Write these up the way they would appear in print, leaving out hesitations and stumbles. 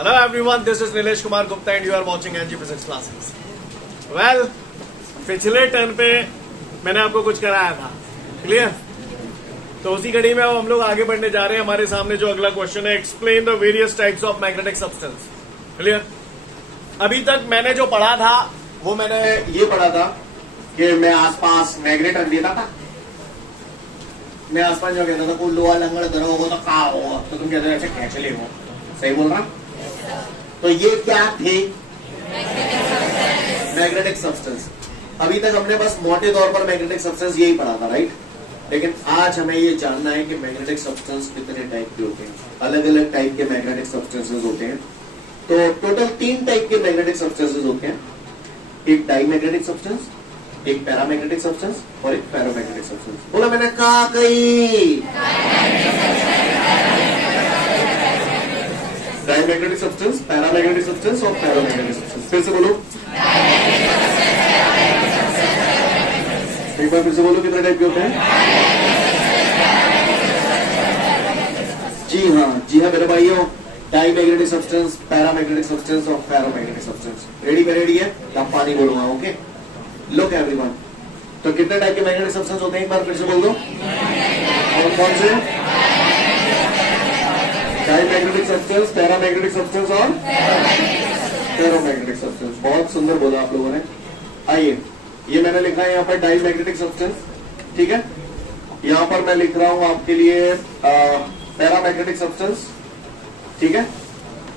Hello everyone, this is Nilesh Kumar Gupta and you are watching NG Physics Classes. Well, पिछले turn पे मैंने आपको कुछ कराया था, क्लियर? तो उसी घड़ी में अब हम लोग आगे बढ़ने जा रहे हैं. हमारे सामने जो अगला क्वेश्चन है, explain the various types of magnetic substance. Clear? अभी तक मैंने जो पढ़ा था वो मैंने ये पढ़ा था कि मैं आसपास मैग्नेट रख देता था. मैं आसपास जो कहता था कोई लोहा लंगड़ धरो होगा तो कहा होगा, तो तुम कहते ऐसे कैसे ले हो. सही बोल रहा? तो ये क्या थे? Magnetic substance. अभी तक हमने बस मोटे तौर पर मैग्नेटिक सब्सटेंस यही पढ़ा था, राइट? लेकिन आज हमें ये जानना है कि मैग्नेटिक सब्सटेंस कितने टाइप के होते हैं. अलग अलग टाइप के मैग्नेटिक सब्सटेंसेस होते हैं. तो टोटल 3 टाइप के मैग्नेटिक सब्सटेंसेस होते हैं. एक डाईमैग्नेटिक सब्सटेंस, एक पैरामैग्नेटिक सब्सटेंस और एक पैरामैग्नेटिक सब्सटेंस. बोला मैंने कहा कहीं डाईमैग्नेटिक सब्सटेंस, पैरामैग्नेटिक सब्सटेंस और पैरामैग्नेटिक सब्सटेंस. फिर से बोलो, एक बार फिर से बोलो, कितने टाइप के होते हैं? जी हाँ मेरे भाइयों, डाईमैग्नेटिक सब्सटेंस, पैरामैग्नेटिक सब्सटेंस और पैरामैग्नेटिक सब्सटेंस. रेडी पे रेडी है? तब पानी बोलूंगा. Okay, look everyone. तो कितने टाइप के मैग्नेटिक सब्सटेंस होते हैं? एक बार फिर से बोल दो. और कौन से? डाईमैग्नेटिक सब्सटेंस, पैरामैग्नेटिक सब्सटेंस और पैरामैग्नेटिक सब्सटेंस. बहुत सुंदर बोला आप लोगों ने. आइए, ये मैंने लिखा है यहाँ पर डाईमैग्नेटिक सब्सटेंस, ठीक है. यहाँ पर मैं लिख रहा हूं आपके लिए पैरामैग्नेटिक सब्सटेंस, ठीक है.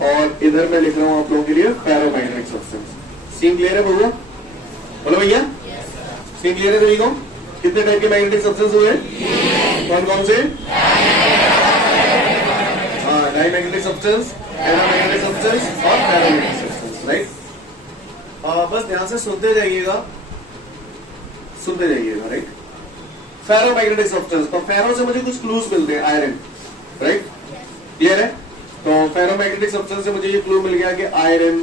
और इधर मैं लिख रहा हूं आप लोगों के लिए पैरामैग्नेटिक सब्सटेंस. सीन क्लियर है भैया? बोलो भैया, सीन क्लियर है सभी को? कितने टाइप के मैग्नेटिक सब्सटेंस हुए? कौन कौन से? डाईमैग्नेटिक सब्सटेंस, पैरामैग्नेटिक सब्सटेंस और पैरामैग्नेटिक सब्सटेंस, राइट? बस ध्यान से सुनते जाइएगा, राइट? Ferromagnetic substance. तो फेरो से मुझे कुछ क्लूज मिलते हैं. Iron, right? क्लियर है? तो फेरोमैग्नेटिक सब्सटेंस से मुझे ये क्लू मिल गया कि iron,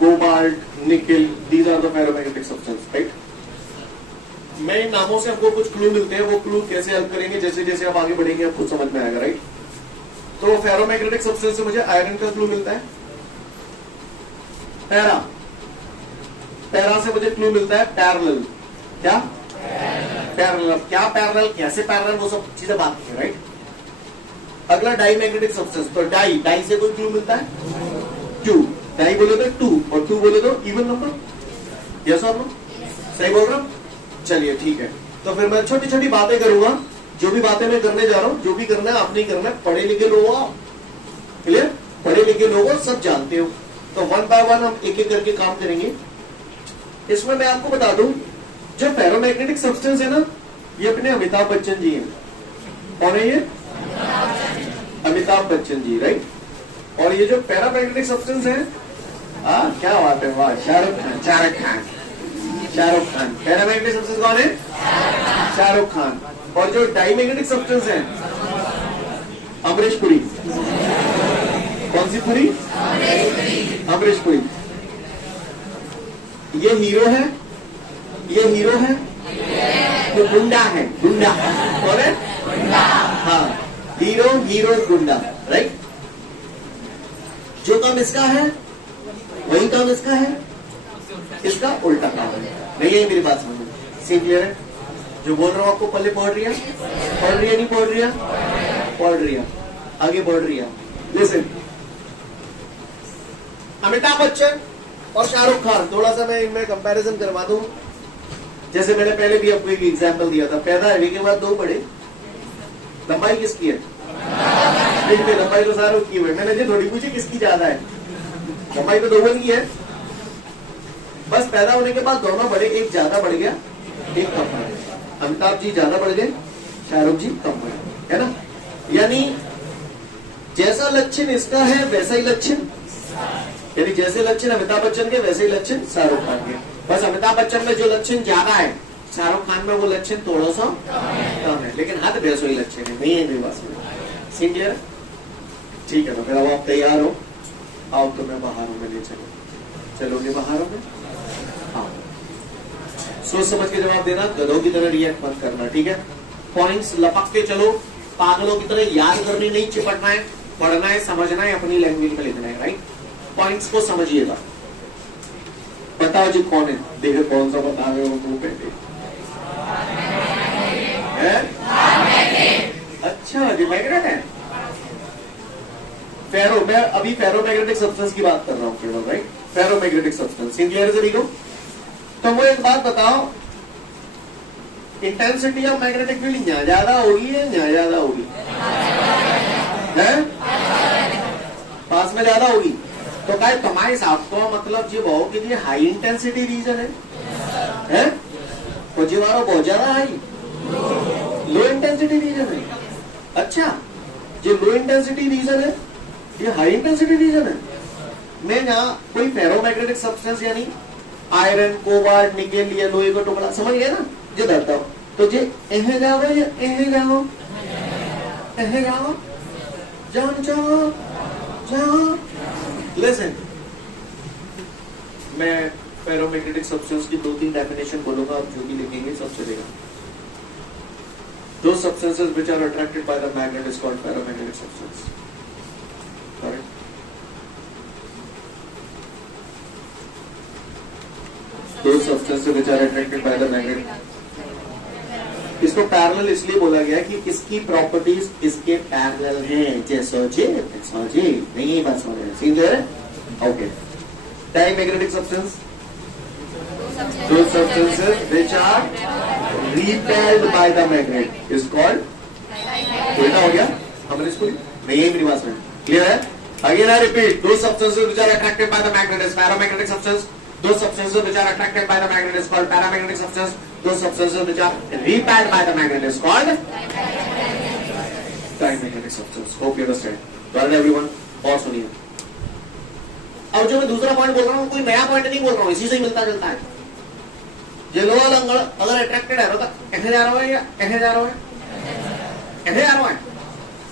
cobalt, nickel, these are the ferromagnetic substance, right? मैं इन नामों से हमको कुछ क्लू मिलते हैं. वो क्लू कैसे हेल्प करेंगे, जैसे जैसे आप आगे बढ़ेंगे आपको समझ में आएगा, राइट? तो फेरोमैग्नेटिक सब्सटेंस से मुझे आयरन का क्लू मिलता है. पैरा से मुझे क्लू मिलता है पैरेलल. क्या? पैरेलल. क्या पैरेलल, कैसे पैरेलल, वो सब चीजें बात की, राइट? अगला डाईमैग्नेटिक सब्सटेंस. तो डाई से कोई क्लू मिलता है? 2. डाई बोले तो 2 और 2 बोले तो इवन नंबर. यस और नो? सही बोल रहा हूं? चलिए ठीक है. तो फिर मैं छोटी छोटी बातें करूंगा. जो भी बातें मैं करने जा रहा हूं, जो भी करना है आप नहीं करना है. पढ़े लिखे लोग हो, क्लियर? पढ़े लिखे लोग हो, सब जानते हो. तो 1 बाय 1 हम एक एक करके काम करेंगे. इसमें मैं आपको बता दूं, जो पैरामैग्नेटिक सब्सटेंस है ना, ये अपने अमिताभ बच्चन जी हैं. कौन है ये? अमिताभ बच्चन जी, राइट? और ये जो पैरामैग्नेटिक सब्सटेंस है, क्या बात है, वाह, शाहरुख खान. पैरामैग्नेटिक सब्सटेंस कौन है? शाहरुख खान. और जो डाईमैग्नेटिक सब्सटेंस है, अमरीश पुरी. कौन सी पुरी? अमरीश पुरी. ये हीरो है, तो गुंडा है. गुंडा कौन है? हाँ, हीरो गुंडा, राइट? जो काम इसका है वही काम इसका है, इसका उल्टा काम है. नहीं है मेरी बात समझ? सीन क्लियर है? जो बोल रहा हूं आपको पल्ले पढ़ रही है नहीं पढ़ रही है? आगे बढ़ रही है. लिसन, अमिताभ बच्चन और शाहरुख खान, थोड़ा सा मैं इनमें कंपैरिजन करवा दूं. जैसे मैंने पहले भी आपको एक एग्जांपल दिया था. पैदा होने के बाद 2 बड़े. लंबाई किसकी है? लंबाई तो शाहरुख की है. मैंने जो थोड़ी पूछी किसकी ज्यादा है. लंबाई तो दोनों की है. बस पैदा होने के बाद दोनों बड़े, एक ज्यादा बढ़ गया, एक कम बढ़ गया. अमिताभ जी ज्यादा बढ़ गए, शाहरुख जी कम बढ़ गए, है ना? यानी जैसा लक्षण इसका है वैसा ही लक्षण, यानी जैसे लक्षण अमिताभ बच्चन के वैसे ही लक्षण शाहरुख खान के. बस अमिताभ बच्चन में जो लक्षण ज्यादा है, शाहरुख खान में वो लक्षण थोड़ा सा कम है, लेकिन हद वैसा ही लक्षण है. नहीं है मेरी बात में? Scene clear? ठीक है. तो फिर अब आप तैयार हो? आओ तो मैं बाहर हूं, मैं ले चलोगे बाहर हो? हाँ, सोच समझ के जवाब देना. गधों की तरह रिएक्ट मत करना, ठीक है? पॉइंट्स लपक के चलो. पागलों की तरह याद करनी नहीं, चिपटना है, पढ़ना है, समझना है, अपनी लैंग्वेज में लिखना है, राइट? पॉइंट्स को समझिएगा। बताओ जी कौन है, देखो कौन सा बता रहे हो वो पहले है? अच्छा जी मैग्नेट है। फेरो, मैं अभी फेरोमैग्नेटिक सब्सटेंस की बात कर रहा हूँ, राइट? फेरोमैग्नेटिक सब्सटेंस क्लियर सभी को? तो वो एक बात बताओ, इंटेंसिटी ऑफ मैग्नेटिक फील्ड यहाँ ज्यादा होगी या यहाँ ज्यादा होगी? है? पास में ज्यादा होगी। तो क्या तुम्हारे हिसाब को मतलब जी वो कि हाई इंटेंसिटी रीजन है? तो जी वाला बहुत ज्यादा हाई लो इंटेंसिटी रीजन है। अच्छा, जो लो इंटेंसिटी रीजन है ये हाई इंटेंसिटी रीजन है। मैं यहाँ कोई फेरोमैग्नेटिक सब्सटेंस यानी आयरन, कोबाल्ट, निकेल या लोहे का टुकड़ा, समझ गया ना? जो धरता हो तो जे एहे जाओ या एहे जाओ, एहे जाओ, जान जाओ जाओ। लिसन, मैं फेरोमैग्नेटिक सब्सटेंस की 2-3 डेफिनेशन बोलूंगा, आप जो भी लिखेंगे सब चलेगा। Those substances which are attracted by the magnet is called ferromagnetic substance. Correct? Those substances which are attracted by the magnet. इसको पैरेलल इसलिए बोला गया कि इसकी प्रॉपर्टीज इसके पैरेलल हैं, जैसा जे नहीं बात समझ रहे? सीन क्लियर है? Okay. Diamagnetic substance, those substances which are repelled by the magnet is called, उल्टा हो गया हमने इसको नहीं है मेरी बात में क्लियर है? Again I repeat, those substances which are attracted by the magnet is ferromagnetic substance. Those substances which are attracted by the magnet is called paramagnetic substance. Those substances which are repelled by the magnet is called diamagnetic substance. Hope you understand. Well everyone, और सुनिए। अब जो मैं दूसरा point बोल रहा हूँ कोई नया पॉइंट नहीं बोल रहा हूँ, इसी से ही मिलता जुलता है। ये लोहा लंगड़ अगर अट्रैक्टेड है तो ऐसे जा रहा है या ऐसे जा रहा है? ऐसे जा रहा है।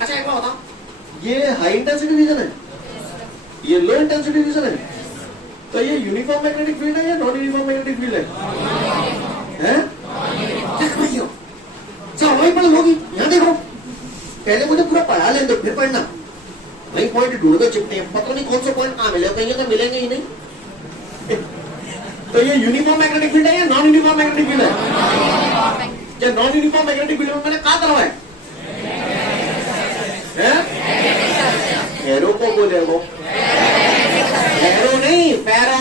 अच्छा एक बात बताओ, ये हाई इंटेंसिटी रीजन है, ये लो इंटेंसिटी रीजन है, तो ये यूनिफॉर्म मैग्नेटिक फील्ड है या नॉन यूनिफॉर्म मैग्नेटिक फील्ड है? वही पढ़ लोगी, यहाँ देखो पहले मुझे पूरा पढ़ा लें तो फिर पढ़ना। वही पॉइंट ढूंढ दो चिपटे, पता नहीं कौन सा पॉइंट कहाँ मिले, कहीं तो मिलेंगे ही नहीं। तो ये यूनिफॉर्म मैग्नेटिक फील्ड है या नॉन यूनिफॉर्म मैग्नेटिक फील्ड है? क्या नॉन यूनिफॉर्म मैग्नेटिक फील्ड में मैंने कहा तरह है? फेरो को बोले वो, फेरो नहीं फेरो।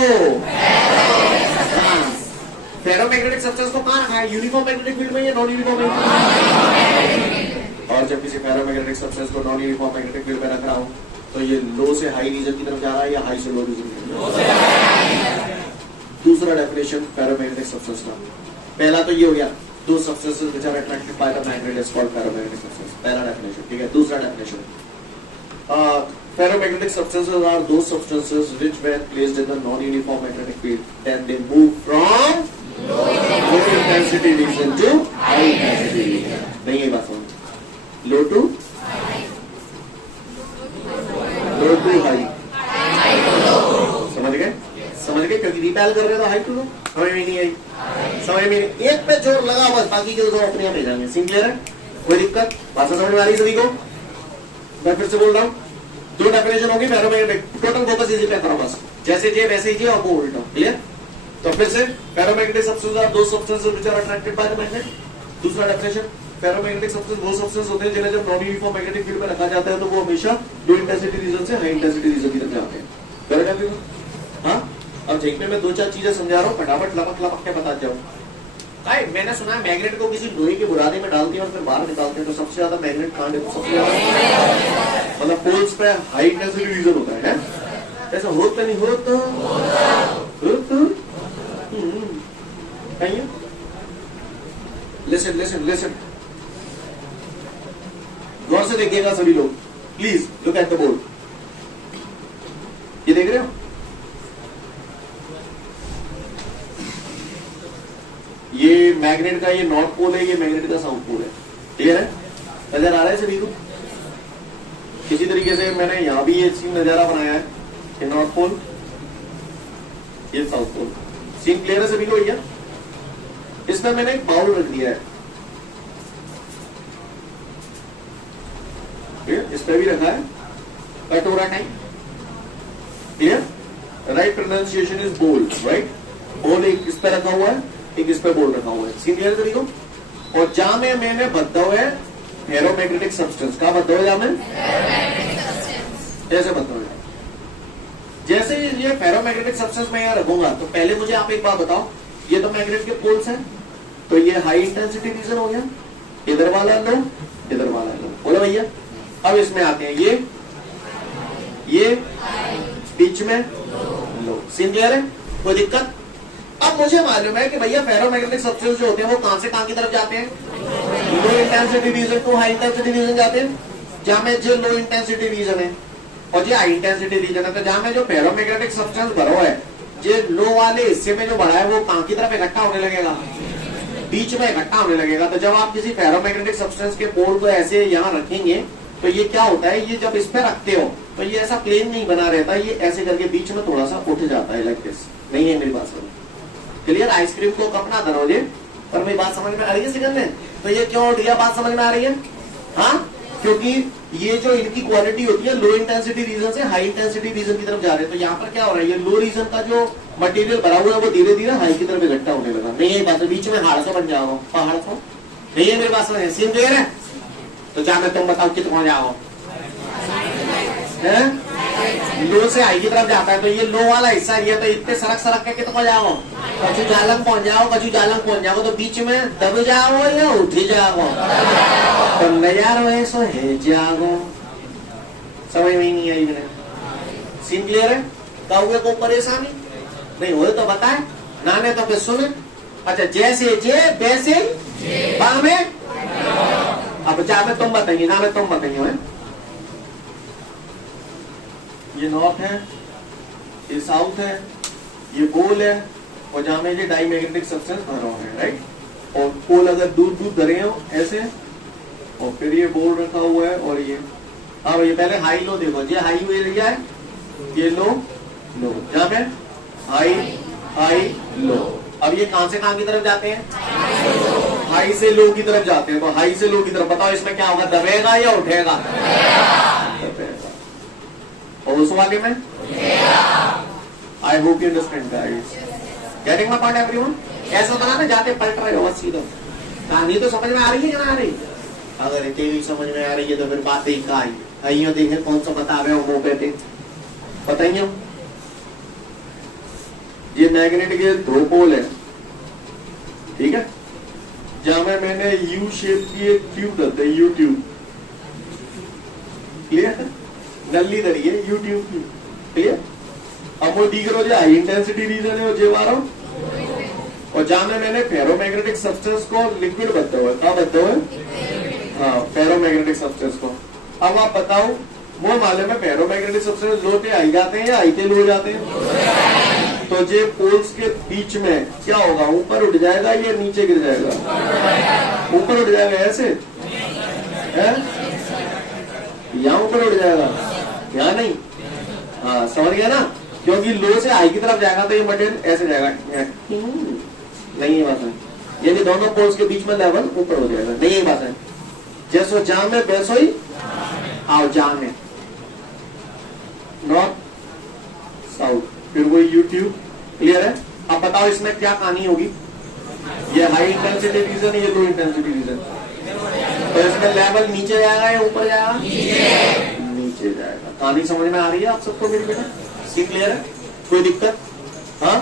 फेरो मैग्नेटिक सब्सटेंस को कहाँ रखा है? यूनिफॉर्म मैग्नेटिक फील्ड में या नॉन यूनिफॉर्म मैग्नेटिक? और जब किसी फेरो मैग्नेटिक सब्सटेंस को नॉन यूनिफॉर्म मैग्नेटिक फील्ड में रख रहा हूँ तो ये लो से हाई रीजन की तरफ जा रहा है या हाई से लो रीजन की तरफ? दूसरा डेफिनेशन फेरोमैग्नेटिक सब्सटेंस का, पहला तो ये हो गया, those substances which are attracted by the magnet is called ferromagnetic substance, पहला डेफिनेशन। ठीक है, दूसरा definition, ferromagnetic substances are those substances which when placed in the non uniform magnetic field then they move from low intensity region to high intensity region. नहीं ये बात समझ, लो to high, समझ गए? समझ गए? क्योंकि रिपेल कर रहे तो हाई टू लो, समझ में नहीं आई? समझ में नहीं, एक पे जोर लगा बस, बाकी के दो अपने आप भेजेंगे। सिंह क्लियर है? कोई दिक्कत? भाषा समझ में आ रही सभी को? मैं फिर से बोल रहा हूँ, दो डेफिनेशन होगी फेरोमैग्नेटिक, टोटल फोकस इसी पे करो बस, जैसे जे वैसे ही जे और वो उल्टा। क्लियर? तो फिर से ferromagnetic substance are those substances which are attracted by the magnet. दूसरा डेफिनेशन, फेरोमैग्नेटिक सब्सटेंस वो सब्सटेंस होते हैं जिन्हें जब नॉन यूनिफॉर्म मैग्नेटिक फील्ड में रखा जाता है तो वो हमेशा लो इंटेंसिटी रीजन से हाई इंटेंसिटी रीजन की तरफ जाते हैं। करेक्ट है? हाँ, अब देखने में 2-4 चीजें समझा रहा हूँ, फटाफट लपक के बता जाऊँ। मैंने सुना है मैग्नेट को किसी लोहे के बुरादे में डाल दिया और फिर बाहर निकालते हैं तो सबसे ज्यादा मैग्नेट कहाँ है? सबसे ज्यादा मतलब पोल्स पे हाई इंटेंसिटी रीजन होता है। ऐसा होता नहीं होता? लिसन लिसन लिसन, गौर से देखिएगा सभी लोग, please look at the board. ये देख रहे हो? ये मैग्नेट का ये नॉर्थ पोल है, ये मैग्नेट का साउथ पोल है। क्लियर है? नजर आ रहा है सभी को? इसी तरीके से मैंने यहां भी ये सीन नजारा बनाया है, ये नॉर्थ पोल, ये साउथ पोल। सीन क्लियर है सभी को भैया? इसमें मैंने एक बाउल रख दिया है, इस पे भी रखा है कटोरा type. Clear? Right pronunciation is बोल, राइट। बोल एक इस पे रखा हुआ है, एक इस पे बोल रखा हुआ है, सीनियर तरीको। और जामे मैंने बद्दा हुआ है फेरोमैग्नेटिक सब्सटेंस का बद्दा हुआ जामे ऐसे बद्दा हुआ। जैसे ये फेरोमैग्नेटिक सब्सटेंस मैं यहाँ रखूंगा तो पहले मुझे आप एक बात बताओ, ये तो मैग्नेट के पोल्स हैं, तो ये हाई इंटेंसिटी रीजन हो गया, इधर वाला लो, इधर वाला लो, बोलो भैया। अब इसमें आते हैं ये बीच में लो, सीन क्लियर है, कोई दिक्कत। अब मुझे मालूम है कि भैया फेरोमैग्नेटिक सब्सटेंस जो होते हैं वो कहां से कहां की तरफ जाते हैं, low intensity region to high intensity region जाते हैं, जहां में जो लो इंटेंसिटी रीजन है और जो हाई इंटेंसिटी रीजन है। तो जहां में जो फेरोमैग्नेटिक सब्सटेंस भरा है, जो लो वाले हिस्से में जो भरा है वो कहां की तरफ इकट्ठा होने लगेगा, बीच में इकट्ठा होने लगेगा। तो जब आप किसी फेरोमैग्नेटिक सब्सटेंस के पोल को ऐसे यहाँ रखेंगे तो ये क्या होता है, ये जब इस पे रखते हो तो ये ऐसा प्लेन नहीं बना रहता, ये ऐसे करके बीच में थोड़ा सा उठ जाता है, लाइक दिस। नहीं है मेरी बात समझ क्लियर? आइसक्रीम को कपना धरोगे, पर मेरी बात समझ में आ रही है सिकंदर ने? तो ये क्यों उठ गया, बात समझ में आ रही है? हाँ, क्योंकि ये जो इनकी क्वालिटी होती है लो इंटेंसिटी रीजन से हाई इंटेंसिटी रीजन की तरफ जा रहे हैं। तो यहाँ पर क्या हो रहा है, ये लो रीजन का जो मटेरियल भरा हुआ है वो धीरे धीरे हाई की तरफ इकट्ठा होने लगा। नहीं है बात, बीच में हाड़ सा बन जाओ, पहाड़ को नहीं है मेरे पास में, सीन क्लियर है? तो जा मैं तुम बताओ कितना जाओ, लो से हाई की तरफ जाता है, तो ये लो वाला हिस्सा ये तो इतने सरक सरक के कितना जाओ, कचू जालंग पहुंच जाओ, कचू जालंग पहुंच जाओ, तो बीच में दब जाओ या उठ जाओ, तो नजारो ऐसो है जागो। समझ में नहीं आई मैंने, सीन क्लियर है? कहोगे को परेशानी नहीं हो तो बताए, नाने तो फिर सुने। अच्छा, जैसे जे वैसे बामे, अब चाहे में तुम बताइए, ना में तुम बताइए। ये नॉर्थ है, ये साउथ है, ये पोल है, और जहां में ये डाईमैग्नेटिक सब्सटेंस भरा हुआ है, राइट। और पोल अगर दूर दूर धरे हो ऐसे, और फिर ये बोर्ड रखा हुआ है, और ये हाँ ये पहले हाई लो देखो, ये हाई हुई एरिया है, ये लो लो, जहां पे हाई हाई लो। अब ये कहां से कहां की तरफ जाते हैं, हाई से लो की तरफ जाते हैं। तो हाई से लो की तरफ बताओ इसमें क्या होगा, दबेगा या उठेगा? दबेगा। और उस वाले में I hope you understand guys, getting my point everyone? ऐसा बना ना जाते पलट रहे हो सीधा, कहानी तो समझ में आ रही है कि ना आ रही? अगर इतनी समझ में आ रही है तो फिर बात ही का आइयो देखे कौन सा बता रहे हो मुंह पे बताइए। ये मैग्नेट के दो पोल है, ठीक है, जहां में मैंने यू शेप की एक ट्यूब डालते हैं, यू ट्यूब, क्लियर है? नली दरी है यू ट्यूब की, क्लियर? अब वो दिख रहा है हाई इंटेंसिटी रीजन है, जे वाला, और जहां में मैंने फेरोमैग्नेटिक सब्सटेंस को लिक्विड बदता हुआ, क्या बदता हुआ? हाँ, फेरोमैग्नेटिक सब्सटेंस को। अब आप बताओ, वो मालूम है फेरोमैग्नेटिक सब्सटेंस लो पे आई जाते हैं या आई पे लो जाते हैं? तो जे पोल्स के बीच में क्या होगा, ऊपर उठ जाएगा या नीचे गिर जाएगा? ऊपर उठ जाएगा, ऐसे है, यहाँ ऊपर उठ जाएगा, यहाँ नहीं। हाँ, समझ गया ना? क्योंकि लो से हाई की तरफ जाएगा तो ये मटेरियल ऐसे जाएगा, नहीं है बात है, यानी दोनों पोल्स के बीच में लेवल ऊपर हो जाएगा, नहीं है बात है। जैसो जाम में वैसो ही आओ जाम में, नॉर्थ साउथ, फिर वही यूट्यूब, क्लियर है? अब बताओ इसमें क्या कहानी होगी, ये हाई इंटेंसिटी रीजन, ये लो इंटेंसिटी रीजन, तो इसमें लेवल नीचे जाएगा या ऊपर जाएगा? नीचे जाएगा। कहानी समझ में आ रही है आप सबको मेरी बेटा? सी क्लियर है? कोई दिक्कत? हाँ,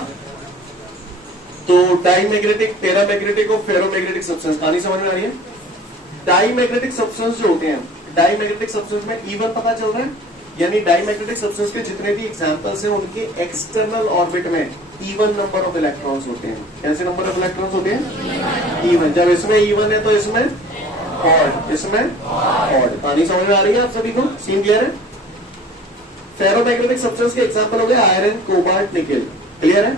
तो डाईमैग्नेटिक, पैरामैग्नेटिक और फेरोमैग्नेटिक सब्सटेंस, कहानी समझ में आ रही है? डाईमैग्नेटिक सब्सटेंस जो होते हैं, डाईमैग्नेटिक सब्सटेंस में इवन पता चल रहा है, यानी डाईमैग्नेटिक सब्सटेंस के जितने भी एग्जांपल्स हैं उनके एक्सटर्नल ऑर्बिट में इवन नंबर ऑफ इलेक्ट्रॉन्स होते हैं। कैसे नंबर ऑफ इलेक्ट्रॉन्स होते हैं? इवन। जब इसमें इवन है तो इसमें ऑड, इसमें ऑड। कहानी समझ में आ रही है आप सभी को? सीन क्लियर है? फेरोमैग्नेटिक सब्सटेंस के एग्जांपल हो गए आयरन, कोबाल्ट, निकेल, क्लियर है?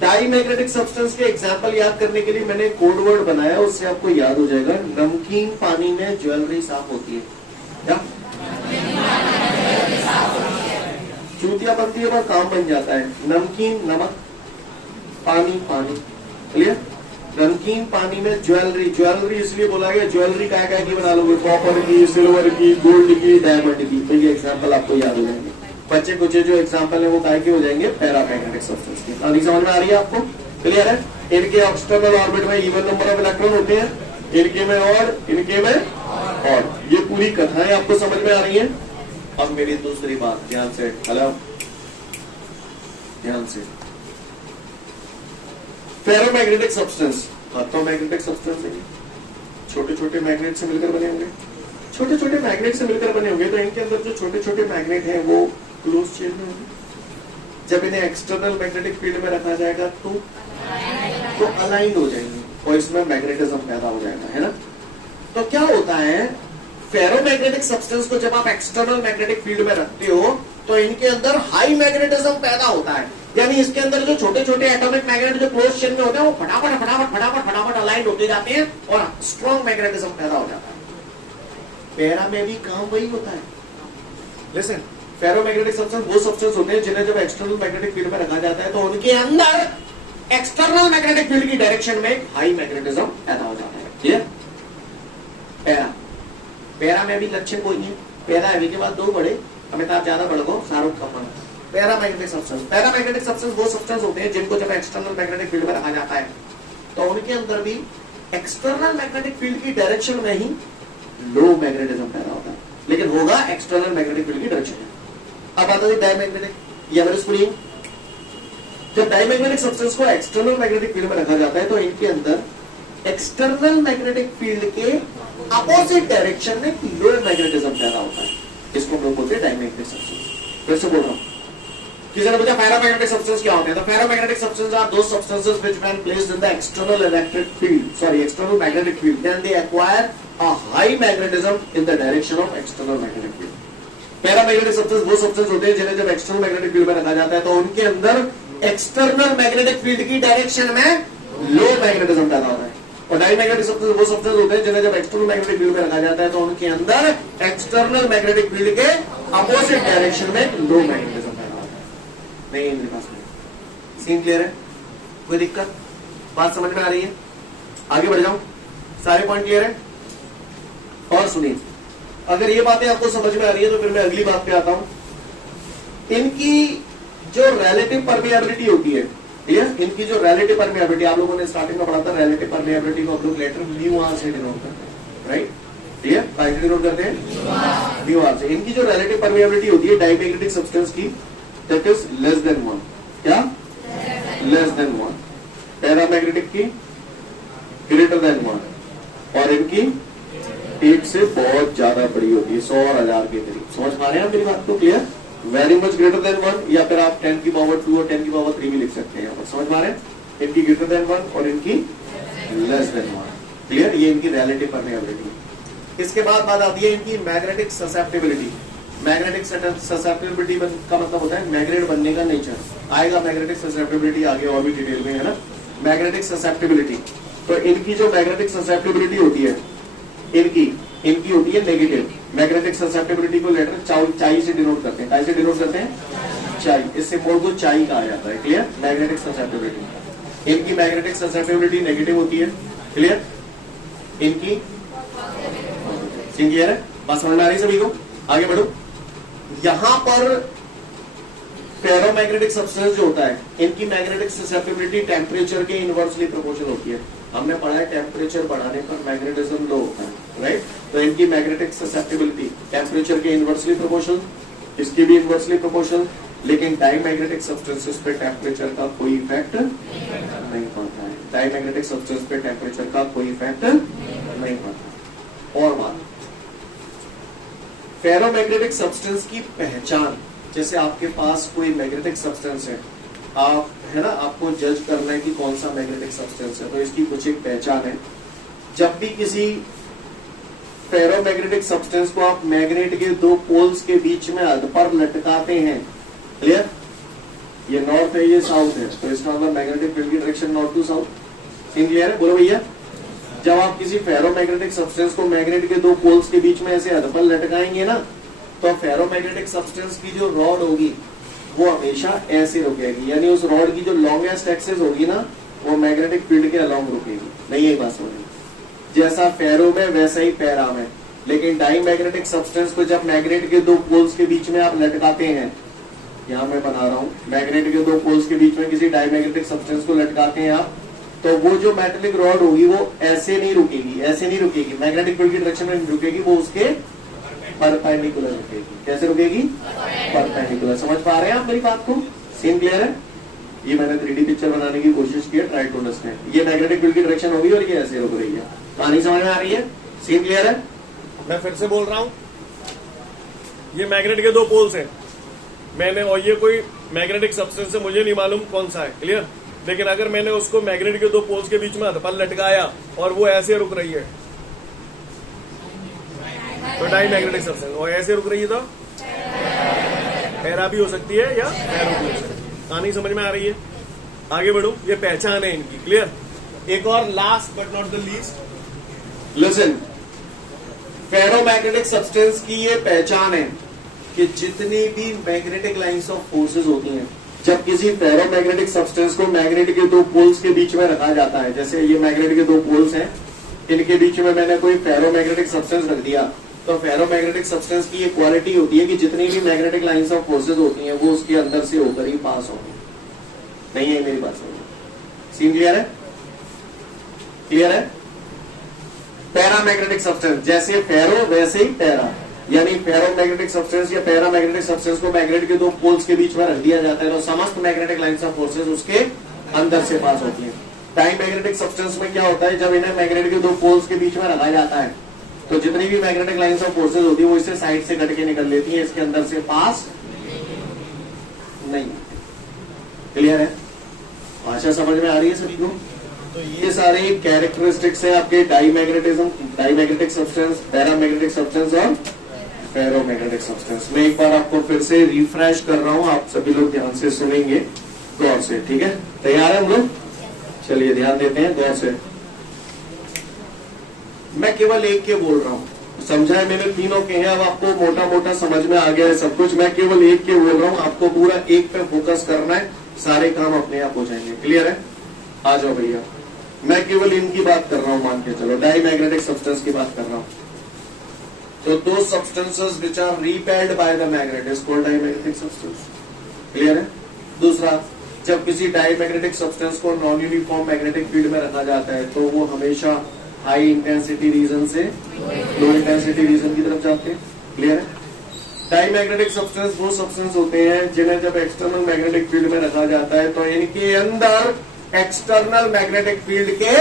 डाईमैग्नेटिक सब्सटेंस के एग्जांपल याद करने के लिए मैंने कोड वर्ड बनाया, उससे आपको याद हो जाएगा। नमकीन पानी में ज्वेलरी साफ होती है, क्या? चूतिया बनती है पर काम बन जाता है। नमकीन नमक, पानी पानी, क्लियर? नमकीन पानी में ज्वेलरी, ज्वेलरी इसलिए बोला गया, ज्वेलरी क्या की बना लोगे? कॉपर की, सिल्वर की, गोल्ड की, डायमंड की। तो ये एग्जांपल आपको याद हो जाएंगे, बच्चे कुछ जो एग्जाम्पल है वो काय के हो जाएंगे, पैरामैग्नेटिक सब्सटेंस की। अभी समझ में आ रही है आपको, क्लियर है? इनके एक्सटर्नल ऑर्बिट में इवन नंबर ऑफ इलेक्ट्रॉन होते हैं, इनके में और इनके में और। ये पूरी कथाएं आपको समझ में आ रही है? अब मेरी दूसरी बात ध्यान से, हेलो ध्यान से, फेरोमैग्नेटिक सब्सटेंस ऑर्थोमैग्नेटिक सब्सटेंस है, छोटे छोटे मैग्नेट से मिलकर बने होंगे, छोटे छोटे मैग्नेट से मिलकर बने होंगे, तो इनके अंदर जो छोटे छोटे मैग्नेट हैं वो क्लोज चेन में होंगे। जब इन्हें एक्सटर्नल मैग्नेटिक फील्ड में रखा जाएगा तो अलाइन हो जाएंगे और इसमें मैग्नेटिज्म पैदा हो जाएगा, है ना? तो क्या होता है, फेरोमैग्नेटिक सब्सटेंस को जब आप एक्सटर्नल मैग्नेटिक फील्ड में रखते हो तो इनके अंदर हाई मैग्नेटिज्म पैदा होता है, यानी इसके अंदर जो छोटे छोटे एटॉमिक मैग्नेट जो क्लोज चेन में होते हैं वो फटाफट फटाफट फटाफट फटाफट अलाइन होते जाते हैं और स्ट्रॉन्ग मैग्नेटिज्म पैदा हो जाता है। पैरा में भी काम वही होता है। लिसन, फेरोमैग्नेटिक सब्सटेंस वो सब्सटेंस होते हैं जिन्हें जब एक्सटर्नल मैग्नेटिक फील्ड में रखा जाता है तो उनके अंदर एक्सटर्नल मैग्नेटिक फील्ड की डायरेक्शन में हाई मैग्नेटिज्म पैदा हो जाता है। क्लियर? पैरा, पैरा में भी लक्षण कोई नहीं, पैरा है के बाद दो बड़े, अमिताभ ज्यादा बड़ को Shahrukh Kapoor. Paramagnetic substance, paramagnetic substance वो सब्सटेंस होते हैं जिनको जब एक्सटर्नल मैग्नेटिक फील्ड में रखा जाता है तो उनके अंदर भी एक्सटर्नल मैग्नेटिक फील्ड की डायरेक्शन में ही लो मैग्नेटिज्म पैदा होता है, लेकिन होगा एक्सटर्नल मैग्नेटिक फील्ड की डायरेक्शन में। अब आता है डायमैग्नेटिक, या मेरे स्क्रीन, जब डायमैग्नेटिक सब्सटेंस को एक्सटर्नल मैग्नेटिक फील्ड में रखा जाता है तो इनके अंदर एक्सटर्नल मैग्नेटिक फील्ड के अपोजिट डायरेक्शन में लो मैग्नेटिज्म पैदा होता है, इसको हम लोग बोलते हैं डायमैग्नेटिक सब्सटेंस। फिर से बोल रहा हूं, किसी ने पूछा पैरामैग्नेटिक सब्सटेंस क्या होते हैं, तो paramagnetic substance are those substances which when placed in the external electric field, sorry external magnetic field, then they acquire a high magnetism in the direction of external magnetic field. Paramagnetic substance वो substance होते हैं जिन्हें जब external magnetic field में रखा जाता है तो उनके अंदर एक्सटर्नल मैग्नेटिक फील्ड की डायरेक्शन में लो मैग्नेटिज्म पैदा होता है, और डायमैग्नेटिक सब्सटेंस वो सब्सटेंस होते हैं जिन्हें जब एक्सटर्नल मैग्नेटिक फील्ड में रखा जाता है तो उनके अंदर एक्सटर्नल मैग्नेटिक फील्ड के अपोजिट डायरेक्शन में लो मैग्नेटिज्म पैदा होता है। नहीं, मेरे पास नहीं। सीन क्लियर है? कोई दिक्कत? बात समझ में आ रही है? आगे बढ़ जाऊं? सारे पॉइंट क्लियर है? और सुनिए, अगर ये बातें आपको समझ में आ रही है तो फिर मैं अगली बात पे आता हूं। इनकी जो रिलेटिव परमिएबिलिटी होती है, इनकी जो रिलेटिव परमिएबिलिटी, आप लोगों ने स्टार्टिंग में पढ़ा था, रिलेटिव परमिएबिलिटी को आप लोग लेटर म्यू आर से डिनोट करते हैं, राइट? ठीक है, कैसे डिनोट करते हैं? म्यू आर से। इनकी जो रिलेटिव परमिएबिलिटी होती है डायमैग्नेटिक सब्सटेंस की, दैट इज लेस देन 1। क्या? Less than 1। पैरामैग्नेटिक की ग्रेटर देन 1, और इनकी एक से बहुत ज्यादा बड़ी होती है, 100 और 1000 के करीब। समझ पा रहे हैं आप मेरी बात को? Clear? Very much greater than 1, या फिर आप 10 की पावर 2 और 10 की पावर 3 भी लिख सकते हैं। समझ पा रहे हैं? इनकी ग्रेटर देन 1 और इनकी लेस देन 1। क्लियर? ये इनकी रिलेटिव परमिएबिलिटी। इसके बाद बात आती है इनकी मैग्नेटिक ससेप्टिबिलिटी। मैग्नेटिक ससेप्टिबिलिटी का मतलब होता है मैग्नेट बनने का नेचर। आएगा मैग्नेटिक ससेप्टिबिलिटी आगे और भी डिटेल में, है ना? मैग्नेटिक ससेप्टिबिलिटी, तो इनकी जो मैग्नेटिक ससेप्टिबिलिटी होती है इनकी होती है नेगेटिव। मैग्नेटिक ससेप्टिबिलिटी को लेटर चाई से डिनोट करते हैं। कैसे डिनोट करते हैं? चाई। इससे मोड को चाई कहा जाता है। क्लियर? मैग्नेटिक ससेप्टिबिलिटी, इनकी मैग्नेटिक ससेप्टिबिलिटी नेगेटिव होती है। क्लियर? इनकी क्लियर है? बात समझ में आ रही सभी को? आगे बढ़ो। यहां पर फेरोमैग्नेटिक सब्सटेंस जो होता है, इनकी मैग्नेटिक ससेप्टिबिलिटी टेम्परेचर के इनवर्सली प्रोपोर्शनल होती है। हमने पढ़ा है टेम्परेचर बढ़ाने पर मैग्नेटिज्म लो होता है, राइट? तो इनकी मैग्नेटिक ससेप्टिबिलिटी टेम्परेचर के इनवर्सली प्रोपोर्शनल, इसकी भी इनवर्सली प्रोपोर्शनल, लेकिन डायमैग्नेटिक सब्सटेंसेस पे टेम्परेचर का कोई इफेक्ट नहीं पड़ता है। डायमैग्नेटिक सब्सटेंस पे टेम्परेचर का कोई इफेक्ट नहीं पड़ता। और बात, फेरोमैग्नेटिक सब्सटेंस की पहचान, जैसे आपके पास कोई मैग्नेटिक सब्सटेंस है, आप है ना, आपको जज करना है कि कौन सा मैग्नेटिक सब्सटेंस है, तो इसकी कुछ एक पहचान है। जब भी किसी फेरोमैग्नेटिक सब्सटेंस को आप मैग्नेट के दो पोल्स के बीच में अध पर लटकाते हैं, क्लियर? ये नॉर्थ है, ये साउथ है, तो इसका मतलब मैग्नेटिक फील्ड की direction north to south. Scene clear है? बोलो भैया। जब आप किसी फेरोमैग्नेटिक सब्सटेंस को मैग्नेट के दो पोल्स के बीच में ऐसे अध पर लटकाएंगे ना, तो फेरोमैग्नेटिक सब्सटेंस की जो रॉड होगी वो हमेशा ऐसे रुकेगी, यानी उस रॉड की जो लॉन्गेस्ट एक्सेस होगी ना, वो मैग्नेटिक फील्ड के अलॉन्ग रुकेगी। नहीं, यही बात समझ? जैसा फेरो में वैसा ही पैरा में। लेकिन डाईमैग्नेटिक सब्सटेंस को जब मैग्नेट के दो पोल्स के बीच में आप लटकाते हैं यहाँ मैं बना रहा हूँ, मैग्नेट के दो पोल्स के बीच में किसी डायमैग्नेटिक सब्सटेंस को लटकाते हैं आप, तो वो जो मेटेलिक रॉड होगी वो ऐसे नहीं रुकेगी, ऐसे नहीं रुकेगी, मैग्नेटिक फील्ड की डायरेक्शन में नहीं रुकेगी, वो उसके परपेंडिकुलर रुकेगी। कैसे रुकेगी? परपेंडिकुलर। समझ पा रहे हैं आप मेरी बात को? सीन क्लियर है? ये मैंने 3D पिक्चर बनाने की कोशिश की है, ट्राई टू अंडरस्टैंड। ये मैग्नेटिक फील्ड की डायरेक्शन होगी और ये ऐसे रुक रही है। कहानी समझ में आ रही है? सीन क्लियर है? मैं फिर से बोल रहा हूं, ये मैग्नेट के दो पोल्स हैं, मैंने, और ये कोई मैग्नेटिक सब्सटेंस है, मुझे नहीं मालूम कौन सा है, क्लियर। लेकिन अगर मैंने उसको मैग्नेट के दो पोल्स के बीच में अधपल लटकाया और वो ऐसे रुक रही है तो डाई मैग्नेटिक सब्सटेंस, और ऐसे रुक रही है तो पैरा भी हो सकती है या पैरो भी हो सकती है। कहानी समझ में आ रही है? आगे बढ़ू, ये पहचान है इनकी, क्लियर। एक और last but not the least, listen, ferromagnetic substance की ये पहचान है कि जितनी भी मैग्नेटिक लाइंस ऑफ फोर्सेस होती हैं, जब किसी फेरोमैग्नेटिक सब्सटेंस को मैग्नेट के दो पोल्स के बीच में रखा जाता है, जैसे ये मैग्नेट के दो पोल्स हैं, इनके बीच में मैंने कोई फेरोमैग्नेटिक सब्सटेंस रख दिया, तो फेरोमैग्नेटिक सब्सटेंस की ये क्वालिटी होती है कि जितनी भी मैग्नेटिक लाइंस ऑफ फोर्सेस होती हैं वो उसके अंदर से होकर ही पास होंगी। नहीं है मेरी बात समझ? सीन क्लियर है? क्लियर है? पैरामैग्नेटिक सब्सटेंस, जैसे फेरो वैसे ही पैरा, यानी फेरोमैग्नेटिक सब्सटेंस या पैरामैग्नेटिक सब्सटेंस को मैग्नेट के दो पोल्स के बीच में रख दिया जाता है तो समस्त मैग्नेटिक लाइंस ऑफ फोर्सेस उसके अंदर से पास होती है। डायमैग्नेटिक सब्सटेंस में क्या होता है, जब इन्हें मैग्नेट के दो पोल्स के बीच में रखा जाता है तो जितनी भी मैग्नेटिक लाइंस ऑफ फोर्सेस होती है वो इससे साइड से कट के निकल लेती है, इसके अंदर से पास नहीं। क्लियर है? भाषा समझ में आ रही है सभी को? तो ये सारे कैरेक्टरिस्टिक्स है आपके डाईमैग्नेटिज्म, डाईमैग्नेटिक सब्सटेंस, पैरामैग्नेटिक सब्सटेंस और फेरोमैग्नेटिक सब्सटेंस। मैं एक बार आपको फिर से रिफ्रेश कर रहा हूं, आप सभी लोग ध्यान से सुनेंगे गौर से, ठीक है? तैयार है हम लोग? चलिए ध्यान देते हैं गौर से। मैं केवल एक के बोल रहा हूं, समझा है? मैंने तीनों के हैं, अब आपको मोटा मोटा समझ में आ गया है सब कुछ। मैं केवल एक के बोल रहा हूं, आपको पूरा एक पे फोकस करना है, सारे काम अपने आप हो जाएंगे। क्लियर है? आ जाओ भैया। मैं केवल इनकी बात कर रहा हूं, मान के चलो डाईमैग्नेटिक सब्सटेंस की बात कर रहा हूं। तो those substances which are repelled by the magnet is called diamagnetic substance. Clear है? दूसरा, जब किसी डाईमैग्नेटिक सब्सटेंस को नॉन यूनिफॉर्म मैग्नेटिक फील्ड में रखा जाता है तो वो हमेशा हाई इंटेंसिटी रीजन से लो इंटेंसिटी रीजन की तरफ जाते हैं। क्लियर है? डाईमैग्नेटिक सब्सटेंस वो सब्सटेंस होते हैं जिन्हें जब एक्सटर्नल मैग्नेटिक फील्ड में रखा जाता है तो इनके अंदर एक्सटर्नल मैग्नेटिक फील्ड के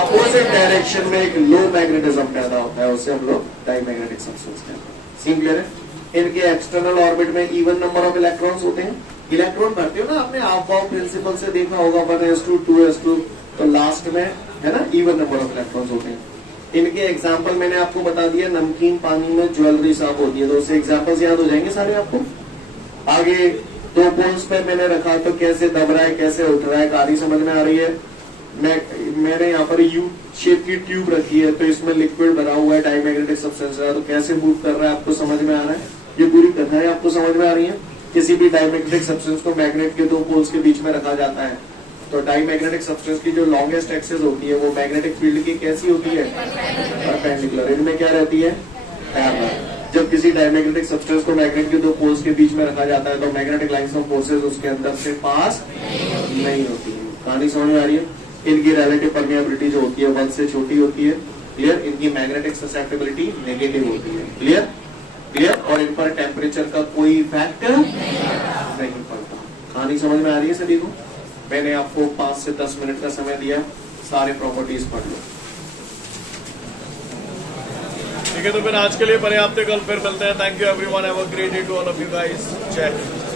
अपोजिट डायरेक्शन में एक लो मैग्नेटिज्म पैदा होता है, उससे हम लोग डाईमैग्नेटिक सब्सटेंस कहते हैं। सीन क्लियर है? इनके एक्सटर्नल ऑर्बिट में इवन नंबर ऑफ इलेक्ट्रॉन्स होते हैं। इलेक्ट्रॉन भरते हो ना आपने हाफ-बाउ प्रिंसिपल से देखा होगा, 1s2 2s2, तो लास्ट में है ना इवन नंबर ऑफ इलेक्ट्रॉन्स होते हैं। इनके एग्जाम्पल मैंने आपको बता दिया, नमकीन पानी में ज्वेलरी साफ होती है, तो उससे एग्जाम्पल्स याद हो जाएंगे सारे आपको। आगे दो पोल्स पे मैंने रखा तो कैसे दब रहा है, कैसे उठ रहा है, कहानी समझ में आ रही है? मैंने यहाँ पर यू शेप की ट्यूब रखी है तो इसमें लिक्विड भरा हुआ है, डाईमैग्नेटिक सब्सटेंस है, तो कैसे मूव कर रहा है आपको समझ में आ रहा है? ये पूरी कथा है, आपको समझ में आ रही है? किसी भी डाईमैग्नेटिक सब्सटेंस को मैग्नेट के दो पोल्स के बीच में रखा जाता है तो डाईमैग्नेटिक सब्सटेंस की जो लॉन्गेस्ट एक्सिस होती है वो मैग्नेटिक फील्ड की कैसी होती है? परपेंडिकुलर। इनमें क्या रहती है? पैरेलल। जब किसी डाईमैग्नेटिक सब्सटेंस को मैग्नेट के दो पोल्स के बीच में रखा जाता है तो मैग्नेटिक लाइंस ऑफ फोर्सेस उसके अंदर से पास नहीं होती है। कहानी समझ में आ रही है? इनकी रिलेटिव परमिएबिलिटी जो होती है 1 से छोटी होती है। क्लियर? इनकी मैग्नेटिक ससेप्टिबिलिटी नेगेटिव होती है। क्लियर? क्लियर? और इन पर टेम्परेचर का कोई इफेक्ट नहीं पड़ता। कहानी समझ में आ रही है सभी को? मैंने आपको 5 से 10 मिनट का समय दिया, सारे प्रॉपर्टीज पढ़ लो। ठीक है, तो फिर आज के लिए पर्याप्त है, कल फिर मिलते हैं। Thank you everyone, have a great day to all of you guys. जय हिंद।